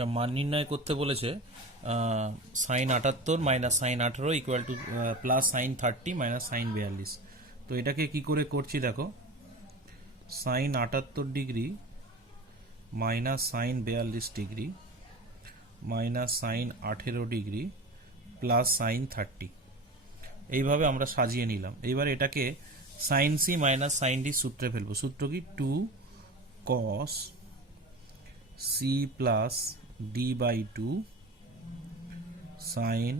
আচ্ছা, মান নির্ণয় করতে বলেছে sine 78 minus sine 18 equal to plus sine 30 minus sine 42। তো এটাকে কি করে করছি দেখো, sine 78 degree minus sine 42 degree minus sine 18 degree plus sine 30, এইভাবে আমরা সাজিয়ে নিলাম। এইবার এটাকে sine C minus sine D সূত্রে ফেলবো। সূত্র কি? 2 cos c plus D by 2 sine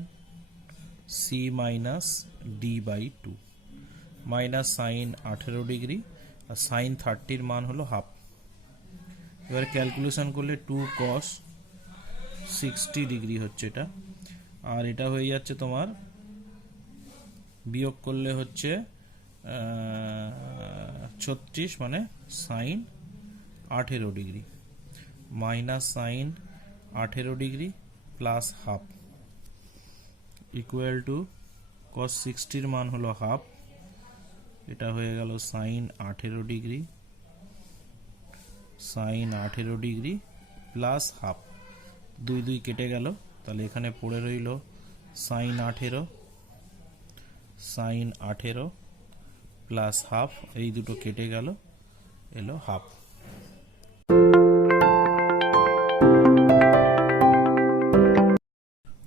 C minus D by 2 minus sine 18 degree R sign 30 মান হলো হাফ। এবার ক্যালকুলেশন করলে 2 cos 60 ডিগ্রি হচ্ছে এটা, আর এটা হয়ে যাচ্ছে তোমার বিয়োগ করলে হচ্ছে 36 মানে sine 18 degree minus sine 18 degree plus half equal to cos 60 মান হলো হাফ, এটা হয়ে গেল sine 18 degree sine 18 degree plus half. 2 2 কেটে গেল, তাহলে এখানে পড়ে রইল সাইন 18 সাইন 18 প্লাস হাফ, এই দুটো কেটে গেল, এলো হাফ।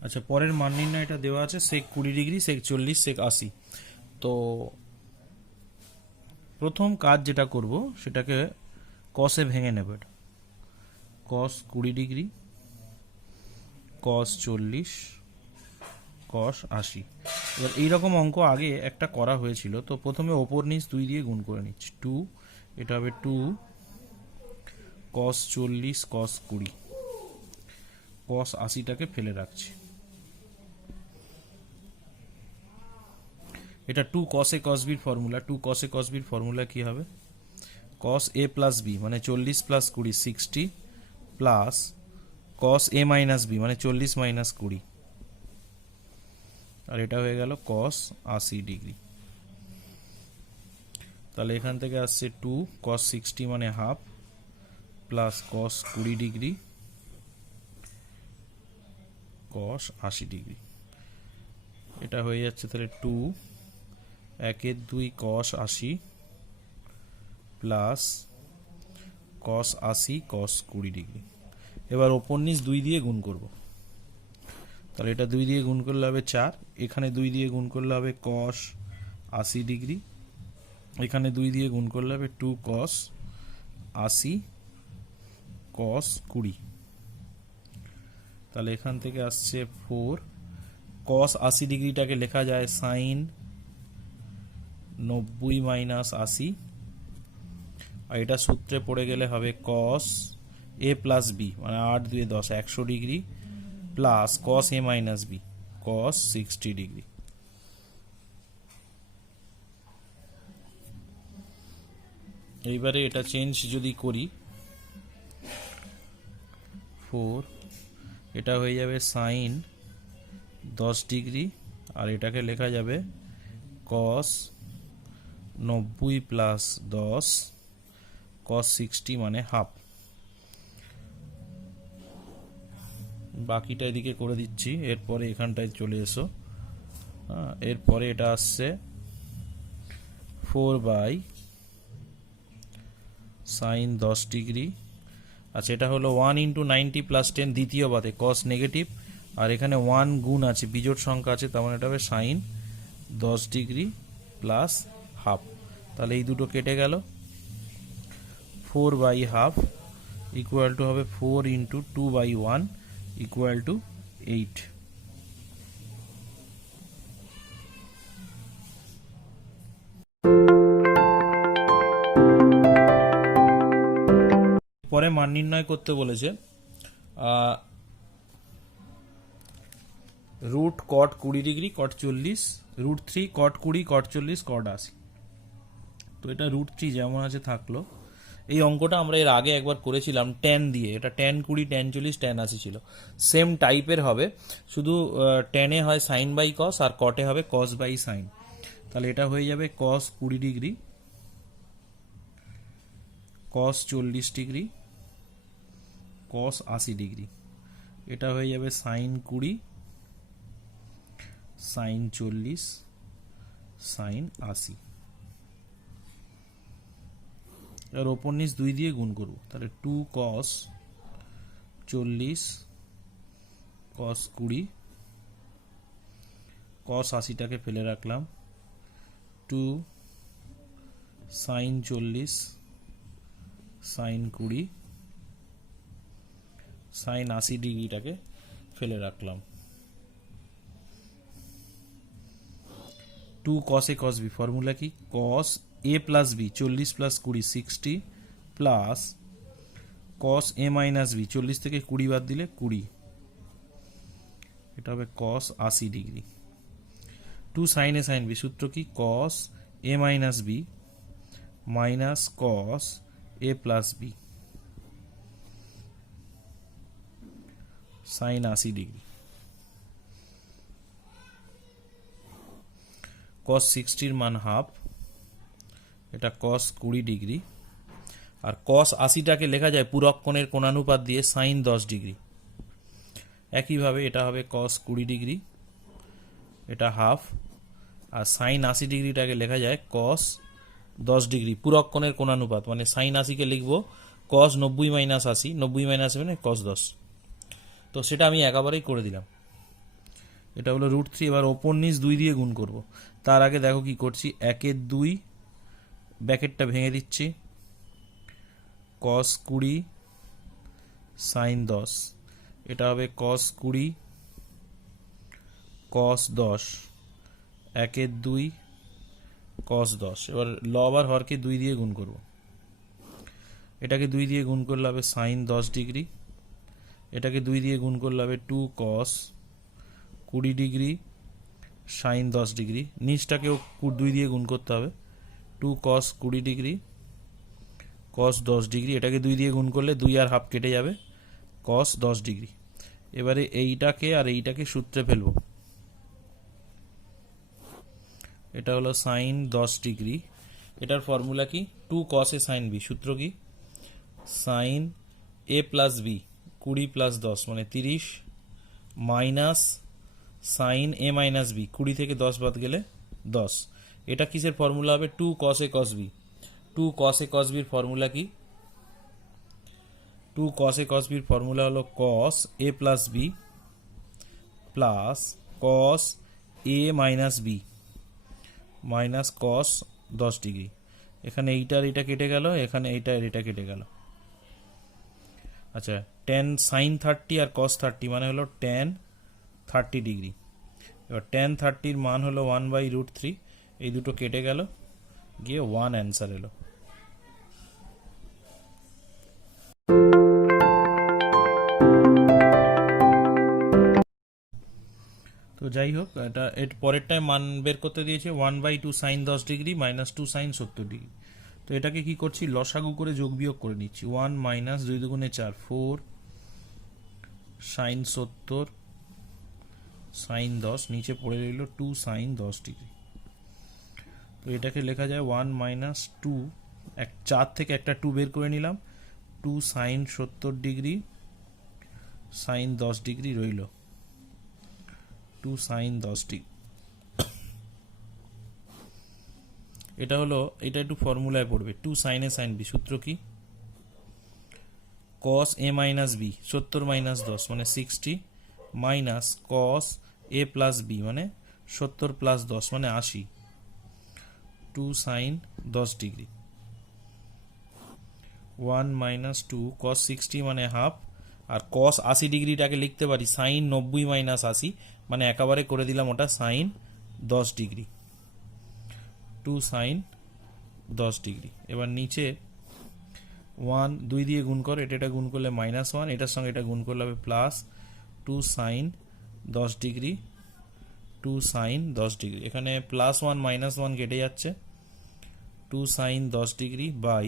আচ্ছা, পরের মান নির্ণয়টা দেওয়া আছে সেক 20 ডিগ্রি সেক 40 সেক 80। তো প্রথম কাজ যেটা করব সেটাকে কসে ভেঙে নেব। কস 20 ডিগ্রি কস 40 কস 80। এবার এইরকম অঙ্ক আগে একটা করা হয়েছিল, তো প্রথমে ওপর নিচ 2 দিয়ে গুণ করে নিচ্ছি। 2, এটা হবে 2 কস 40 কস 20 কস 80টাকে ফেলে রাখছি। এটা 2 cos a cos b এর formula. 2 cos a cos b এর ফর্মুলা কি হবে? cos a প্লাস b মানে 40 plus 20 60 plus cos a minus b মানে 40 মাইনাস 20, আর এটা হয়ে গেল cos 80 ডিগ্রি। তাহলে এখান থেকে আসছে 2 cos 60 মানে half plus cos 20 degree cos 80 degree, এটা হয়ে যাচ্ছে তাহলে 2 1 2 cos 80 plus cos 80 cos 20 degree. এবার ওপর নিচ 2 দিয়ে গুণ করব, তাহলে এটা 2 দিয়ে গুণ করলে হবে 4, এখানে 2 দিয়ে গুণ করলে হবে cos 80 ডিগ্রি, এখানে 2 দিয়ে গুণ করলে হবে 2 cos 80 cos 20। তাহলে এখান থেকে আসছে 4 cos 80 ডিগ্রিটাকে লেখা যায় সাইন 90 মাইনাস 80, আর এটা সূত্রে পড়ে গেলে হবে cos a প্লাস b মানে 8 2 10 100 degree plus cos a minus b cos 60 degree. এইবারে এটা চেঞ্জ যদি করি 4, এটা হয়ে যাবে সাইন 10 ডিগ্রি, আর এটাকে লেখা যাবে cos 90 প্লাস 10 cos 60 মানে হাফ। বাকিটা এদিকে করে দিচ্ছি, এরপরে এখানটায় চলে এসো। এরপরে এটা আসছে 4 বাই সাইন 10 ডিগ্রি। আচ্ছা, এটা হলো 1 ইন্টু 90 প্লাস 10 দ্বিতীয় বাতে cos নেগেটিভ, আর এখানে 1 গুণ আছে বিজোড় সংখ্যা আছে, তার মানে এটা হবে সাইন 10 ডিগ্রি প্লাস হাফ। তাহলে এই দুটো কেটে গেল, 4 বাই হাফ ইকুয়াল টু হবে 4 ইন্টু 2 বাই 1 ইকুয়াল টু 8। পরে মান নির্ণয় করতে বলেছে রুট কট 20 ডিগ্রি কট 40 রুট 3 কট 20 কট 40 কট 80। তো এটা রুট 3 যেমন আছে থাকলো। এই অঙ্কটা আমরা এর আগে একবার করেছিলাম ট্যান দিয়ে, এটা ট্যান 20 ট্যান 40 ট্যান 80 ছিল। সেম টাইপের হবে, শুধু ট্যানে হয় সাইন বাই কস আর কটে হবে কস বাই সাইন। তাহলে এটা হয়ে যাবে কস 20 ডিগ্রি কস 40 ডিগ্রি কস 80 ডিগ্রি এটা হয়ে যাবে সাইন 20, সাইন 40, সাইন 80। এর ওপর নিচ 2 দিয়ে গুণ করব, তাহলে 2 cos 40 cos 20, cos 80টাকে ফেলে রাখলাম, 2 সাইন 40 সাইন 20 সাইন 80 ডিগ্রিটাকে ফেলে রাখলাম, 2 cos a cos b। Formula কি? cos a plus b 40 plus 20 60 plus cos a minus b 40 থেকে 20 বাদ দিলে 20, এটা হবে cos 80 degree. 2 sin a sin b সূত্র কি? cos a minus b minus cos a plus b sin 80 degree. cos 60 এর মান হাফ, এটা cos 20 ডিগ্রি। আর cos 80টাকে লেখা যায় পূরক কোণের কোণানুপাত দিয়ে sin 10 ডিগ্রি। একইভাবে এটা হবে cos 20 ডিগ্রি, এটা হাফ। আর sin 80 ডিগ্রিটাকে লেখা যায় cos 10 ডিগ্রি পূরক কোণের কোণানুপাত, মানে sin 80কে লিখব cos 90 মাইনাস 80, 90 মাইনাস মানে cos 10। তো সেটা আমি একেবারেই করে দিলাম। এটা হলো √3। এবার ওপর নিচ 2 দিয়ে গুণ করব। তার আগে দেখো কি করছি, 1-এর 2 ব্র্যাকেটটা ভেঙে দিচ্ছি, cos 20 sin 10, এটা হবে cos 20 cos 10, 1-এর 2 cos 10। এবার লব আর হরকে 2 দিয়ে গুণ করব, এটাকে 2 দিয়ে গুণ করলে হবে sin 10 ডিগ্রি, এটাকে 2 দিয়ে গুণ করলে হবে 2 cos 20 ডিগ্রি sin 10 ডিগ্রি। নিচটাকেও 2 দিয়ে গুণ করতে হবে, 2 cos 20 ডিগ্রি cos 10 ডিগ্রি। এটাকে 2 দিয়ে গুণ করলে 2 আর হাফ কেটে যাবে, cos 10 ডিগ্রি। এবারে এইটাকে আর এইটাকে সূত্রে ফেলবো, এটা হলো sin 10 ডিগ্রি। এটার ফর্মুলা কি? 2 cos a sin b। সূত্র কি? sin a plus b 20 plus 10 মানে 30 minus sin a minus b 20 থেকে 10 বাদ গেলে 10। এটা কিসের ফর্মুলা হবে? 2 cos a cos b। 2 cos a cos b এর ফর্মুলা কি? 2 cos a cos b এর ফর্মুলা হলো cos a plus b plus cos a minus b minus cos 10 degree. এখানে এইটার এটা কেটে গেল, এখানে এইটার এটা কেটে গেল। আচ্ছা, tan sin 30 আর cos 30 মানে হলো tan 30 ডিগ্রি। এবার tan 30 এর মান হলো 1/√3, এই দুটো কেটে গেল, গিয়ে 1 অ্যান্সার এলো। তো যাই হোক, এটা এর পরেরটায় মান বের করতে দিয়েছে 1/2 sin 10 degree minus 2 sin 70 degree. তো এটাকে কি করছি, লসাগু করে যোগ বিয়োগ করে নিচ্ছি। 1 মাইনাস 2 দুগুণে 4 4 sin 70 sin 10, নিচে পড়ে রইল 2 sin 10 ডিগ্রি। তো এটাকে লেখা যায় 1 মাইনাস 2, 4 থেকে একটা 2 বের করে নিলাম, 2 sin 70 ডিগ্রি sin 10 ডিগ্রি রইল 2 sin 10 ডিগ্রি। এটা হলো, এটা একটু ফর্মুলায় পড়বে, 2 sin a sin b। সূত্র কি? cos a minus b 70 minus 10 মানে 60 minus cos a plus b মানে 70 প্লাস 10 মানে 80, 2 sin 10 ডিগ্রি। 1 মাইনাস 2 cos 60 মানে হাফ, আর cos 80 ডিগ্রিটাকে লিখতে পারি sin 90 মাইনাস 80 মানে একেবারে করে দিলাম ওটা sin 10 ডিগ্রি, 2 sin 10 ডিগ্রি। এবার নিচে 1 2 দিয়ে গুণ করো, এটা গুণ করলে -1, এটার সঙ্গে এটা গুণ করলে হবে plus 2 sin 10 degree 2 sin 10 degree. এখানে +1 -1 কেটে যাচ্ছে, 2 sin 10 ডিগ্রি বাই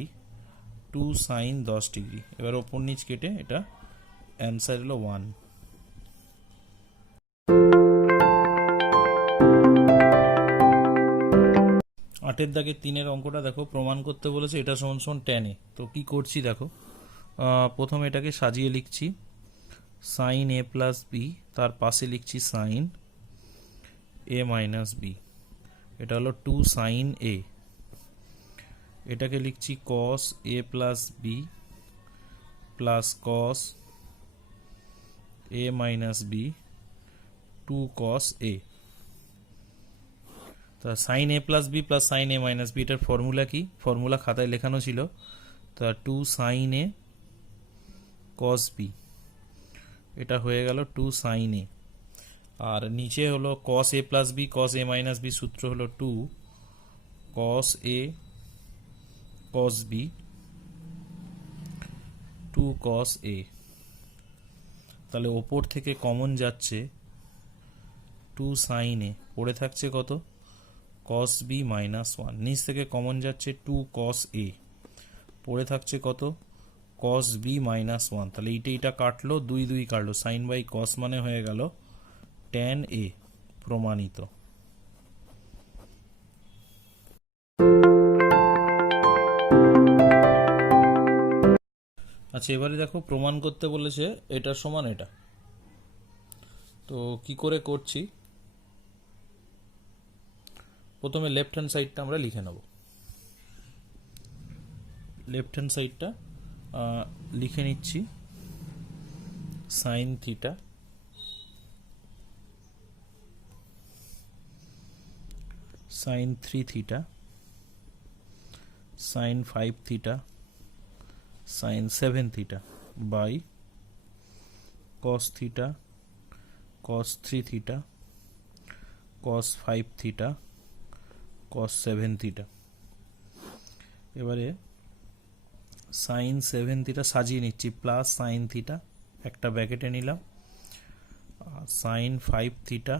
2 sin 10 ডিগ্রি। এবার ওপর নিচ কেটে এটা অ্যান্সার হলো 1। আটের দাগে 3-এর অঙ্কটা দেখো, প্রমাণ করতে বলেছে এটা সমান সমান tan a। তো কি করছি দেখো, প্রথমে এটাকে সাজিয়ে লিখছি, সাইন এ প্লাস বি, তার পাশে লিখছি সাইন এ মাইনাস বি, এটা হলো 2 সাইন এ। এটাকে লিখছি কস A plus B plus cos A minus B 2 কস এ। তা sign A plus B plus sign A minus B, এটার ফর্মুলা কি? ফর্মুলা খাতায় লেখানো ছিল। তা 2 সাইন এ কস বি, এটা হয়ে গেল 2 সাইন এ। আর নিচে হলো কস A plus B cos A minus B, সূত্র হলো 2 কস এ কস বি 2 কস এ। তাহলে ওপর থেকে কমন যাচ্ছে 2 সাইন এ, পড়ে থাকছে কত? Cos B minus 1। নিচ থেকে কমন যাচ্ছে 2 কস এ, পড়ে থাকছে কত? Cos B minus 1। তাহলে এইটা কাটলো, 2 2 কাটলো, সাইন বাই কস মানে হয়ে গেল ট্যান এ, প্রমাণিত। আচ্ছা, এবারে দেখো প্রমাণ করতে বলেছে এটা সমান এটা। তো কি করে করছি? প্রথমে লেফট হ্যান্ড সাইডটা আমরা লিখে নেব। লেফট হ্যান্ড সাইডটা লিখে নিচ্ছি sine theta sine 3 theta sine 5 theta sine 7 theta by cos theta cos 3 theta cos 5 theta cos 7 theta. এবারে সাইন 7 থিটা সাজিয়ে নিচ্ছি, প্লাস সাইন থিটা একটা ব্র্যাকেটে নিলাম, সাইন 5 থিটা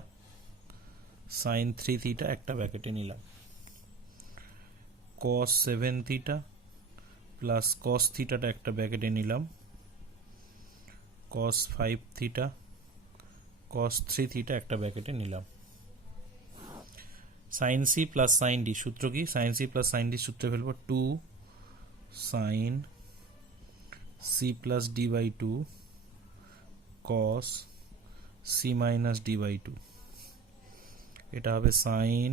সাইন 3 থিটা একটা ব্র্যাকেটে নিলাম, কস 7 থিটা প্লাস কস থিটাটা একটা ব্র্যাকেটে নিলাম, কস 5 থিটা কস 3 থিটা একটা ব্র্যাকেটে নিলাম। Sine C plus sine D, সূত্র কি? Sine C plus sine D সূত্রে ফেলবো 2 sine C plus D by 2 cos C minus D by 2। এটা হবে sine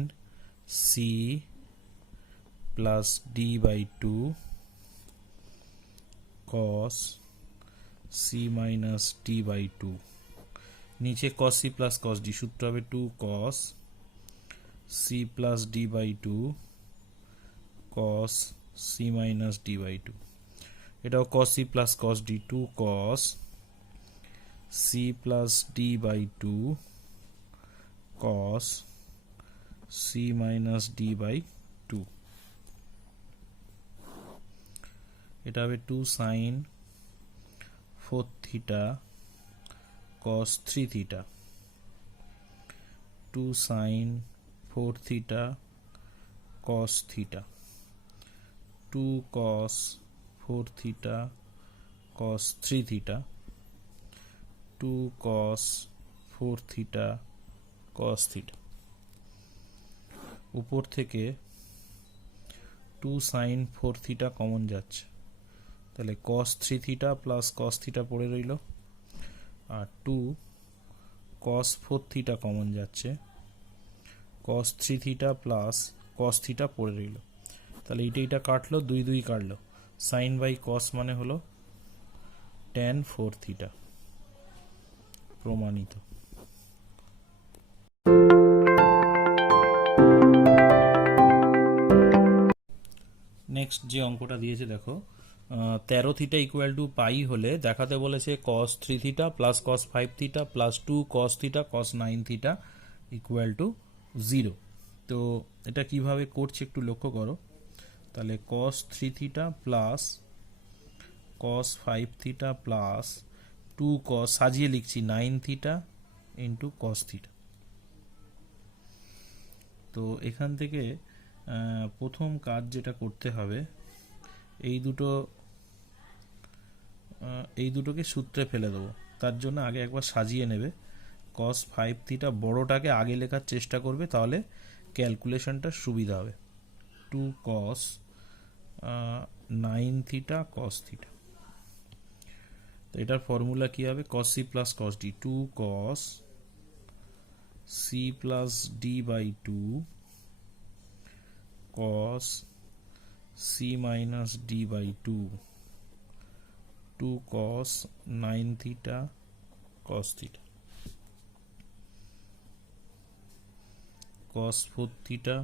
C plus D by 2 cos C minus D by 2। নিচে cos C plus cos D, সূত্র হবে 2 cos C plus D by 2 cos C minus D by 2। এটাও cos C plus cos D, 2 cos C plus D by 2 cos C minus D by 2। এটা হবে 2 sine 4 theta cos 3 theta 2 sine 4 theta cos theta 2 cos 4 theta cos 3 theta 2 cos 4 theta cos theta। উপর থেকে 2 sin 4 theta common যাচ্ছে, তাহলে cos 3 theta plus cos theta পড়ে রইল, আর 2 cos 4 theta common যাচ্ছে, cos 3 theta plus cos theta পড়ে রইল। তাহলে এইটা কাটলো, 2 2 কাটলো, sin বাই cos মানে হলো tan 4 theta, প্রমাণিত। নেক্সট যে অঙ্কটা দিয়েছে দেখো, 13 থিটা ইকুয়াল টু পাই হলে দেখাতে বলেছে cos 3 theta plus cos 5 theta plus 2 cos theta cos 9 theta equal to 0। তো এটা কিভাবে করছে একটু লক্ষ্য করো। তাহলে cos 3 theta plus cos 5 theta plus 2 cos, সাজিয়ে লিখছি 9 থিটা ইন্টু cos থিটা। তো এখান থেকে প্রথম কাজ যেটা করতে হবে, এই দুটোকে সূত্রে ফেলে দেবো। তার জন্য আগে একবার সাজিয়ে নেবে, cos 5 থিটা বড়টাকে আগে লেখার চেষ্টা করবে, তাহলে ক্যালকুলেশনটা সুবিধা হবে। 2 cos 9 থিটা cos থিটা, তো এটার ফর্মুলা কি হবে, cos c plus cos d, 2 cos c plus d by 2 cos c minus d by 2, 2 cos 9 theta cos theta, cos 4 theta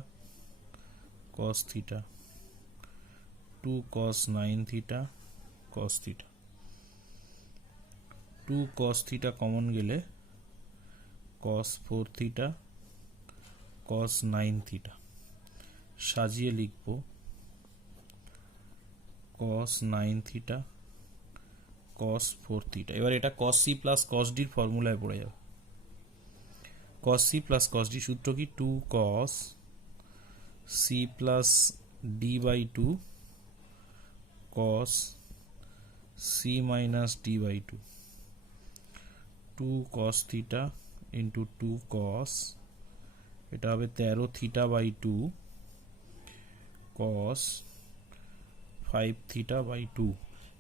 cos theta, 2 cos 9 theta cos theta, 2 cos theta common গেলে cos 4 theta cos 9 theta, সাজিয়ে লিখব cos 9 theta cos 4 theta। এবার এটা cos c plus cos d এর ফর্মুলায় পড়ে যাবে। cos c plus cos d সূত্র কি, 2 cos c plus d by 2 cos c minus d by 2, 2 cos theta into 2 cos, এটা হবে 13 theta by 2 cos 5 theta by 2।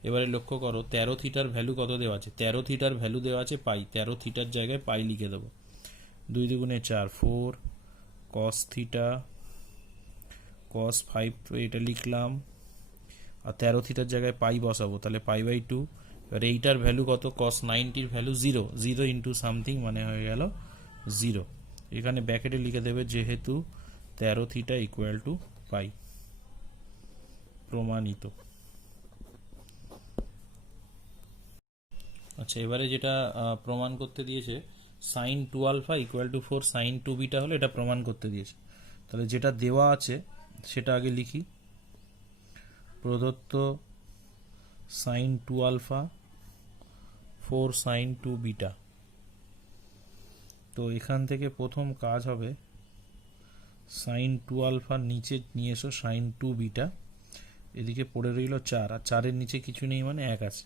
এবারে লক্ষ্য করো 13 থিটার ভ্যালু কত দেওয়া আছে, 13 থিটার ভ্যালু দেওয়া আছে পাই, 13 থিটার জায়গায় পাই লিখে দেবো। 2 দুগুণে 4, 4 cos থিটা cos 5, এটা লিখলাম, আর 13 থিটার জায়গায় পাই বসাবো, তাহলে পাই বাই 2। এবার এইটার ভ্যালু কত, cos 90 এর ভ্যালু 0, 0 ইন্টু সামথিং মানে হয়ে গেল 0। এখানে ব্র্যাকেটে লিখে দেবে যেহেতু 13 থিটা ইকুয়াল টু পাই, প্রমাণিত। আচ্ছা, এবারে যেটা প্রমাণ করতে দিয়েছে sin 2 alpha equal to 4 sin 2 beta হলে এটা প্রমাণ করতে দিয়েছে। তাহলে যেটা দেওয়া আছে সেটা আগে লিখি। প্রদত্ত sin 2 আলফা 4 sin 2 বিটা। তো এখান থেকে প্রথম কাজ হবে sin 2 আলফা নিচে নিয়ে এসো, sin 2 বিটা, এদিকে পড়ে রইল 4, আর 4 এর নিচে কিছু নেই মানে 1 আছে।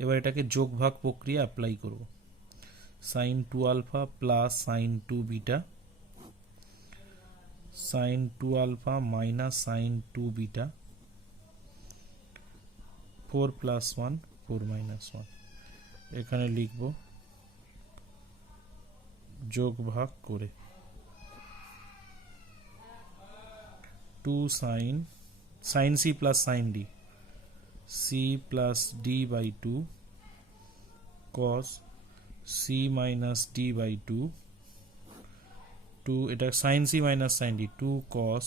এবার এটাকে যোগ ভাগ প্রক্রিয়া অ্যাপ্লাই করব। sin 2 alpha plus sin 2 beta, sin 2 alpha minus sin 2 beta, 4 plus 1 4 minus 1, এখানে লিখব যোগ ভাগ করে 2 sin c plus sin d, c plus d by 2 cos c minus d by 2, 2 এটা sin c minus sin d, 2 cos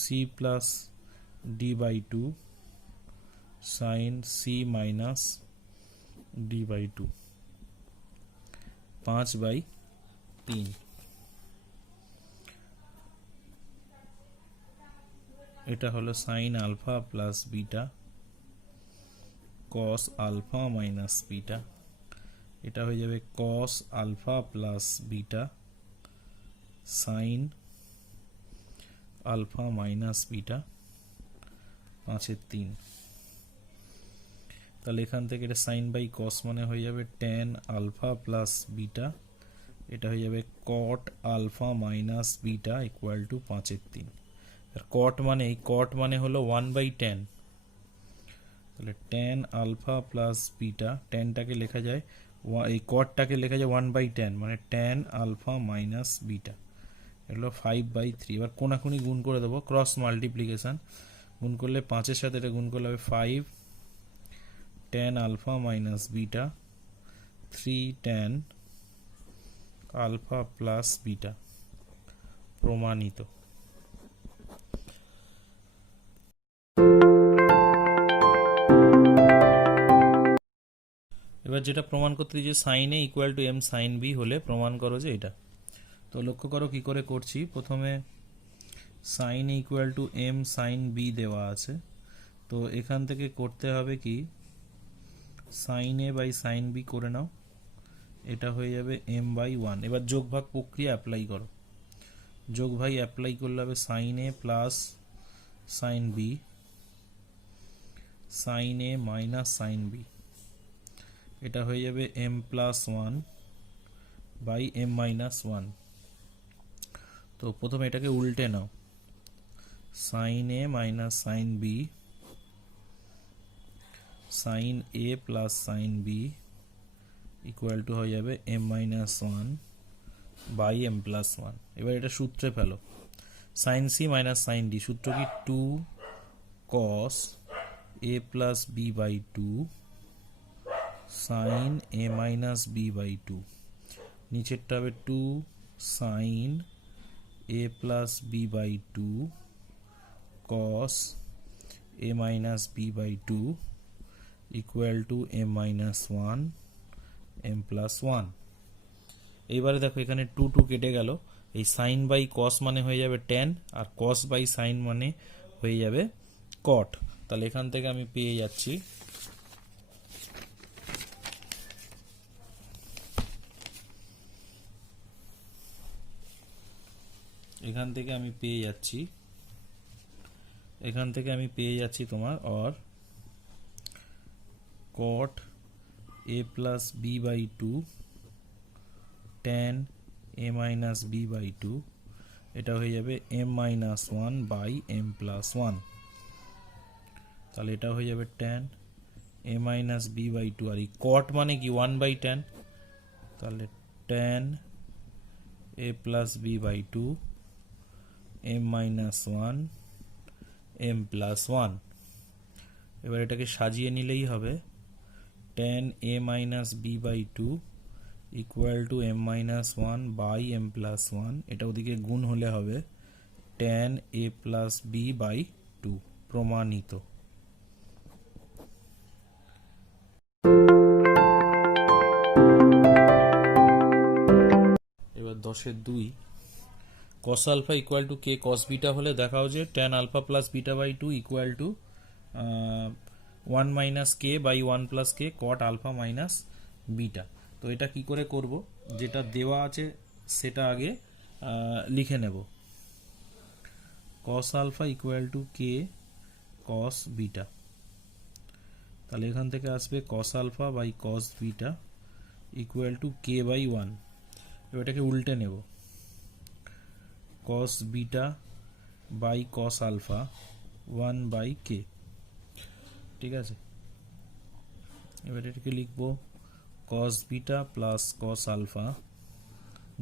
c plus d by 2 sin c minus d by 2, 5/3। এটা হলো sin alpha plus beta cos alpha minus beta, এটা হয়ে যাবে cos alpha plus beta sin alpha minus beta, 5/3। তাহলে এখান থেকে এটা sin by cos মানে হয়ে যাবে tan আলফা প্লাস বিটা, এটা হয়ে যাবে cot alpha minus beta equal to 5/3। আর cot মানে, এই cot মানে হলো 1/10, তাহলে tan আলফা প্লাস বিটা, tanটাকে লেখা যায়, এই cotটাকে লেখা যায় 1/10 মানে tan আলফা মাইনাস বিটা, এগুলো 5/3। এবার কোনাকুনি গুণ করে দেবো, ক্রস মাল্টিপ্লিকেশন, গুণ করলে 5-এর সাথে এটা গুণ করলে হবে 5 tan alpha minus beta 3 tan alpha plus beta, প্রমাণিত। এবার যেটা প্রমাণ করতে দিয়েছে sin a equal to m sin b হলে প্রমাণ করো যে এটা। তো লক্ষ্য করো কি করে করছি, প্রথমে sin a equal to m sin b দেওয়া আছে, তো এখান থেকে করতে হবে কি sin a by sin b করে নাও, এটা হয়ে যাবে m/1। এবার যোগ ভাগ প্রক্রিয়া অ্যাপ্লাই করো, যোগ ভাগ অ্যাপ্লাই করলে হবে sin a plus sin b sin a minus sin b, এটা হয়ে যাবে m+1 বাই m-1। তো প্রথমে এটাকে উল্টে নাও, sin a minus sin b sine A plus sine B equal to হয়ে যাবে M minus one by M plus one. এবার এটা সূত্রে ফেলো, sine C minus sine D, সূত্র কি two cos A plus B by two sine A minus B by two, নিচেরটা হবে two sine A plus B by two cos A minus B by two equal to M minus one M plus one. এইবারে দেখো এখানে two two কেটে গেল, এই sign by cos মানে হয়ে যাবে টেন, আর কস বাই সাইন মানে হয়ে যাবে কট। তাহলে এখান থেকে আমি পেয়ে যাচ্ছি এখান থেকে আমি পেয়ে যাচ্ছি তোমার और cot a plus b by 2 tan a minus b by 2, এটা হয়ে যাবে m minus 1 by m plus 1। তাহলে এটা হয়ে যাবে tan a minus b by 2, আর এই cot মানে কি 1 by tan, তাহলে tan a plus b by 2 m minus 1 m plus 1। এবার এটাকে সাজিয়ে নিলেই হবে tan a minus b by 2 equal to m minus 1 by m plus 1, এটা ওদিকে গুণ হলে হবে tan a plus b by 2, প্রমাণিত। এবার 10-2 cos alpha equal to k cos beta হলে দেখাও যে tan alpha plus beta by 2 equal to 1 minus k by 1 plus k cot alpha minus beta। তো এটা কি করে করব, যেটা দেওয়া আছে সেটা আগে লিখে নেব, cos alpha equal to k cos beta, তাহলে এখান থেকে আসবে cos alpha by cos beta equal to k by 1। এবার এটাকে উল্টে নেব, cos beta by cos alpha 1 by k, ঠিক আছে। এবার এটাকে লিখবো cos beta plus cos alpha,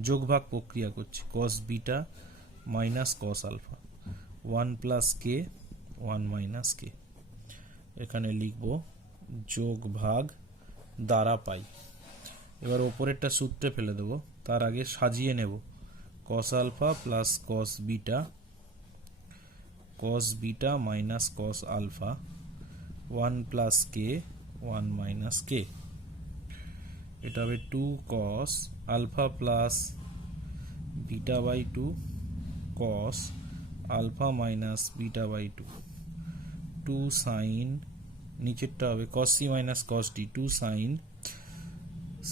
যোগ ভাগ প্রক্রিয়া করছি, cos beta minus cos alpha 1 plus k 1 minus k, এখানে লিখবো যোগ ভাগ দ্বারা পাই। এবার ওপরেরটা সূত্রে ফেলে দেবো, তার আগে সাজিয়ে নেব cos alpha plus cos beta minus cos alpha 1 plus k 1 minus k, এটা হবে 2 cos alpha plus beta by 2 cos alpha minus beta by 2, 2 sin, নিচেরটা হবে cos c minus cos d, 2 sin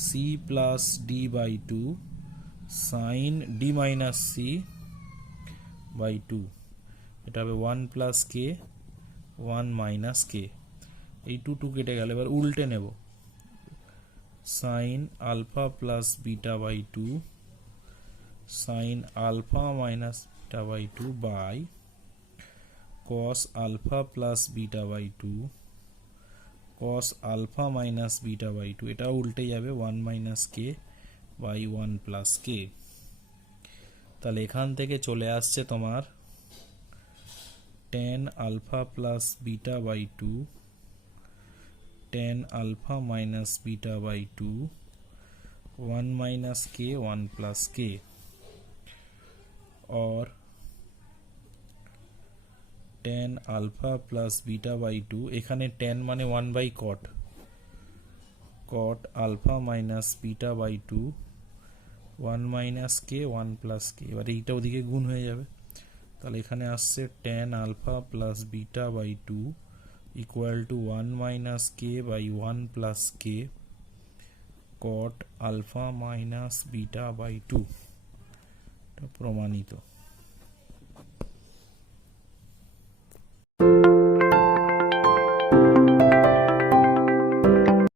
c plus d by 2 sin d minus c by 2, এটা হবে 1 plus k 1 minus k, এই 2 2 কেটে গেল। এবার উল্টে নেব, sin alpha plus beta by 2 sin alpha minus beta by 2 by cos alpha plus beta by 2 cos alpha minus beta by 2, এটা উল্টে যাবে 1 minus k by 1 plus k। তাহলে এখান থেকে চলে আসছে তোমার tan alpha plus beta by 2 tan alpha minus beta by 2 1 minus k 1 plus k, और tan alpha plus beta by 2, এখানে tan মানে 1 by cot alpha minus beta by 2 1 minus k 1 plus k, এবার এইটা ওদিকে গুণ হয়ে যাবে, তাহলে এখানে আসছে tan alpha plus beta by 2 equal to 1 minus k by 1 plus k cot alpha minus beta by 2, এটা প্রমাণিত।